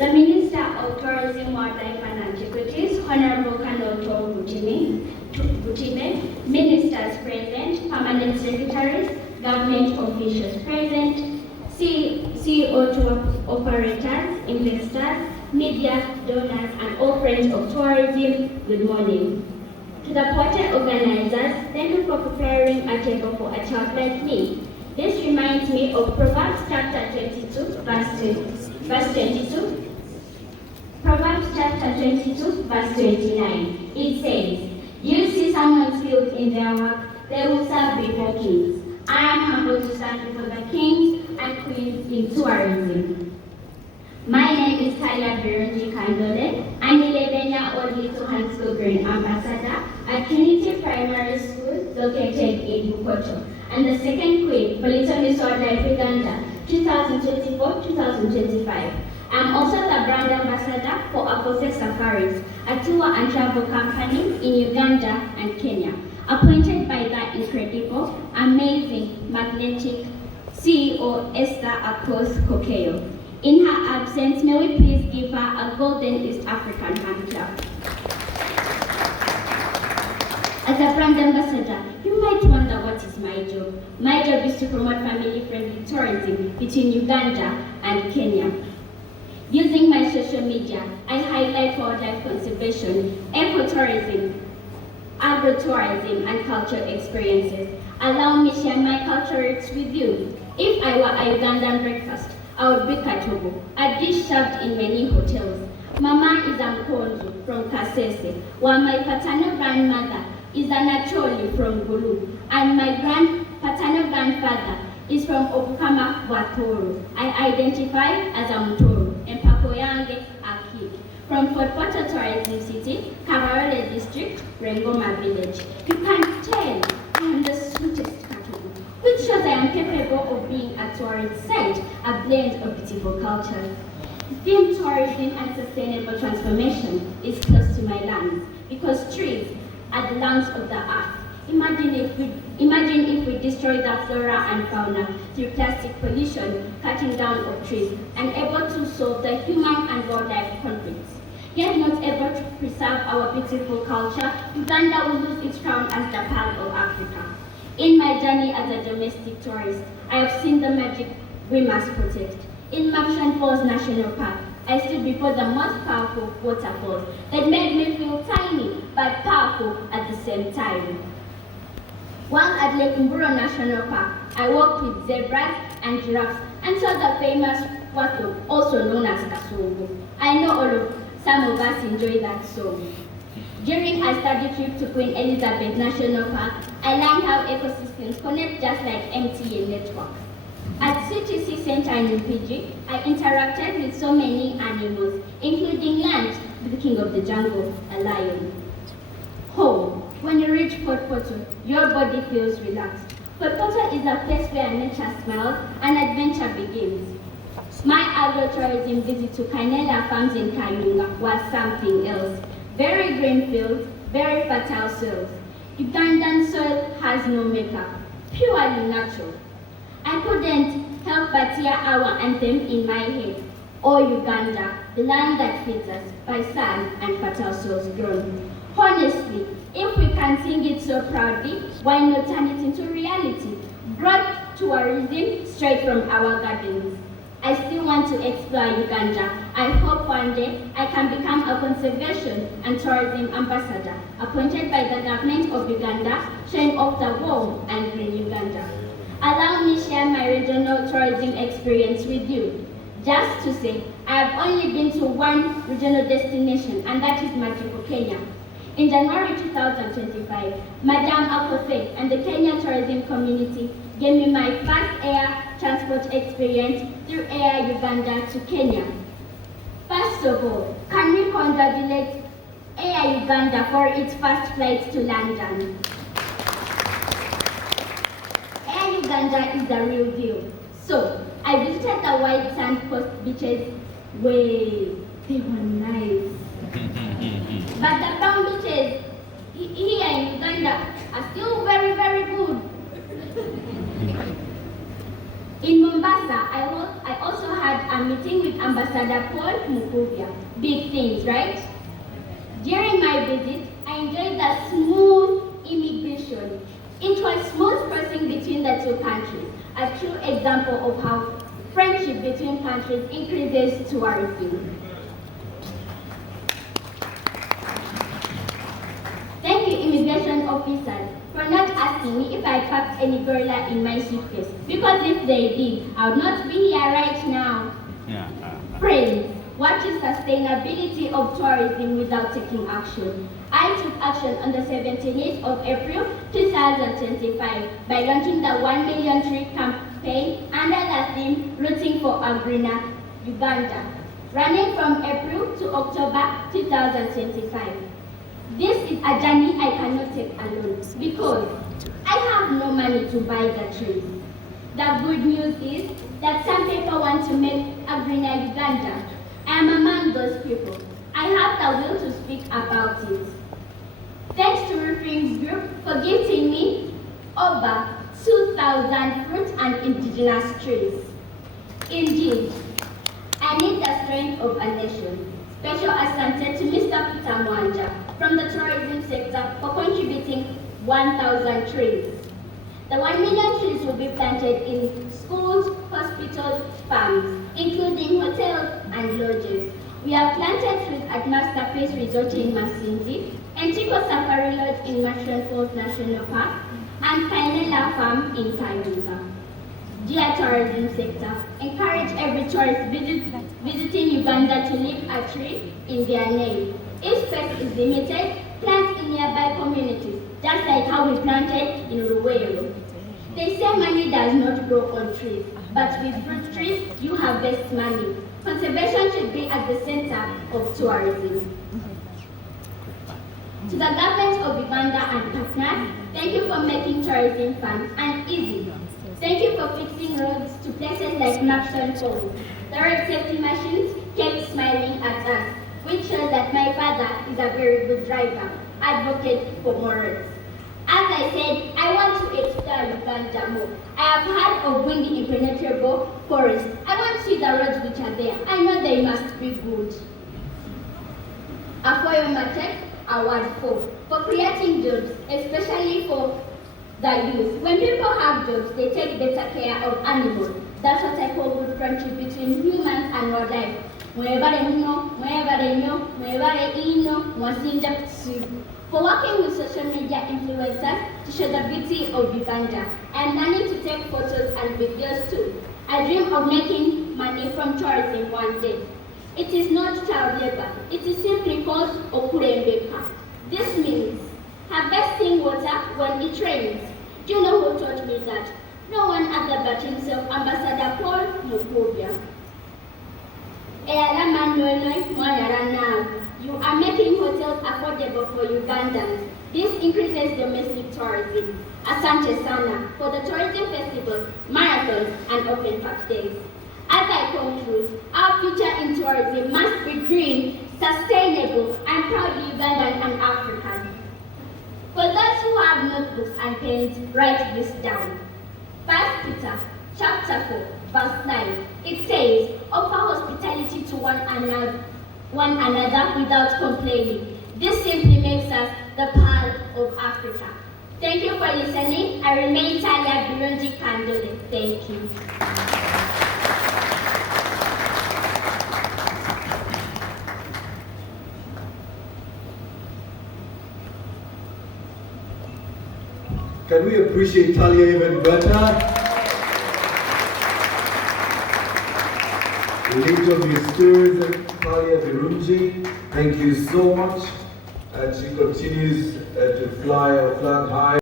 The Minister of Tourism, Wildlife and Antiquities, Honorable Kanoto Butime, ministers present, permanent secretaries, government officials present, CEO to operators, investors, media, donors, and all friends of tourism, good morning. To the portrait organizers, thank you for preparing a table for a child like me. This reminds me of Proverbs chapter 22, verse 22. Proverbs chapter 22, verse 29. It says, you see someone skilled in their work, they will serve before kings. I am humbled to stand before the kings and queens in tourism. My name is Talia Kandole. I'm 11-year-old Little High School Green Ambassador at Trinity Primary School located in Bukoto, and the second queen for Little Miss Wildlife Uganda 2024-2025. I'm also the brand ambassador for Akose Safaris, a tour and travel company in Uganda and Kenya, appointed by the incredible, amazing, magnetic CEO Esther Akos Kokeyo. In her absence, may we please give her a golden East African hand clap. As a brand ambassador, you might wonder what is my job. My job is to promote family-friendly tourism between Uganda and Kenya. Using my social media, I highlight wildlife conservation, ecotourism, agro-tourism, and cultural experiences. Allow me to share my culture roots with you. If I were a Ugandan breakfast, I would be katobo, a dish served in many hotels. Mama is a Mkonzu from Kasese, while my paternal grandmother is an Acholi from Gulu, and my paternal grandfather is from Obukama Watoro. I identify as a Mtoro, and Pakoyange Aki, from Fort Portal Tourism City, Kabarole District, Rengoma Village. You can tell I am the sweetest Katobo, which shows I am capable of being a tourist site, a blend of beautiful cultures. Film tourism and sustainable transformation is close to my lungs because trees are the lungs of the earth. Imagine if we destroy the flora and fauna through plastic pollution, cutting down of trees, and able to solve the human and wildlife conflicts. Yet not able to preserve our beautiful culture, Uganda will lose its crown as the Pearl of Africa. In my journey as a domestic tourist, I have seen the magic we must protect. In Mapshan Falls National Park, I stood before the most powerful waterfalls that made me feel tiny but powerful at the same time. While at Lake Mburo National Park, I walked with zebras and giraffes and saw the famous Wato, also known as Kasugu. I know some of us enjoy that song. During a study trip to Queen Elizabeth National Park, I learned how ecosystems connect just like MTA networks. At CTC Center in Mpiji, I interacted with so many animals, including lunch with the king of the jungle, a lion. Home. When you reach Fort Portal, your body feels relaxed. Fort Portal is a place where nature smiles and adventure begins. My agro-tourism visit to Kainela Farms in Kayunga was something else. Very green fields, very fertile soils. Ugandan soil has no makeup, purely natural. I couldn't help but hear our anthem in my head. Oh Uganda, the land that feeds us by sand and fertile soils grown. Honestly, if we can sing it so proudly, why not turn it into reality? Brought tourism straight from our gardens. I still want to explore Uganda. I hope one day I can become a conservation and tourism ambassador, appointed by the government of Uganda, showing off the warm and green Uganda. Allow me to share my regional tourism experience with you. Just to say, I have only been to one regional destination, and that is Majibu, Kenya. In January 2025, Madam Akose and the Kenya tourism community gave me my first air transport experience through Air Uganda to Kenya. First of all, can we congratulate Air Uganda for its first flight to London? Air Uganda is the real deal. So, I visited the white sand coast beaches. Way, they were nice. But the brown beaches here in Uganda are still very, very good. In Mombasa, I also had a meeting with Ambassador Paul Mukuvia. Big things, right? During my visit, I enjoyed the smooth immigration. It was smooth crossing between the two countries, a true example of how friendship between countries increases tourism. Thank you, immigration officers, for not asking me if I packed any gorilla in my suitcase, because if they did, I would not be here right now. Friends, what is sustainability of tourism without taking action? I took action on the 17th of April 2025 by launching the 1 million tree campaign under the theme Rooting for a Greener Uganda, running from April to October 2025. This is a journey I cannot take alone because I have no money to buy the trees. The good news is that some people want to make a greener Uganda. I am among those people. I have the will to speak about it. Thanks to Roofing's Group for gifting me over 2,000 fruit and indigenous trees. Indeed, I need the strength of a nation. Special asante to Mr. Peter Mwanja from the tourism sector for contributing 1,000 trees. The 1 million trees will be planted in schools, hospitals, farms, including hotels and lodges. We have planted trees at Masterpiece Resort in Masindi, and Chico Safari Lodge in Mushroom Falls National Park, and Kainela Farm in Kayunga. Dear tourism sector, encourage every tourist visiting Uganda to leave a tree in their name. If space is limited, plant in nearby communities, just like how we planted in Ruwero. They say money does not grow on trees, but with fruit trees, you harvest money. Conservation should be at the center of tourism. To the government of Uganda and partners, thank you for making tourism fun and easy. Thank you for fixing roads to places like Maxton Falls. The road safety machines kept smiling at us, which shows that my father is a very good driver, advocate for more roads. As I said, I want to explore Uganda more. I have heard of windy impenetrable forests. I want to see the roads which are there. I know they must be good. Afoyomatek Award for creating jobs, especially for the youth. When people have jobs, they take better care of animals. That's what I call good friendship between humans and wildlife. For working with social media influencers to show the beauty of Uganda, I am learning to take photos and videos too. I dream of making money from tourism one day. It is not child labor. It is simply called Okurembeka. This means harvesting water when it rains. Do you know who taught me that? No one other but himself, Ambassador Paul Mukuvia. You are making hotels affordable for Ugandans. This increases domestic tourism. Asante Sana for the tourism festivals, marathons, and open park days. As I conclude, our future in tourism must be green, sustainable, and proud Ugandan and African. For those who have notebooks and pens, write this down. 1 Peter chapter 4, verse 9. It says, offer hospitality to one another without complaining. This simply makes us the pearl of Africa. Thank you for listening. I remain Talia Birunji Kandole. Thank you. Can we appreciate Talia even better? Late of your spirit, Talia Birunji, thank you so much. And she continues to fly high.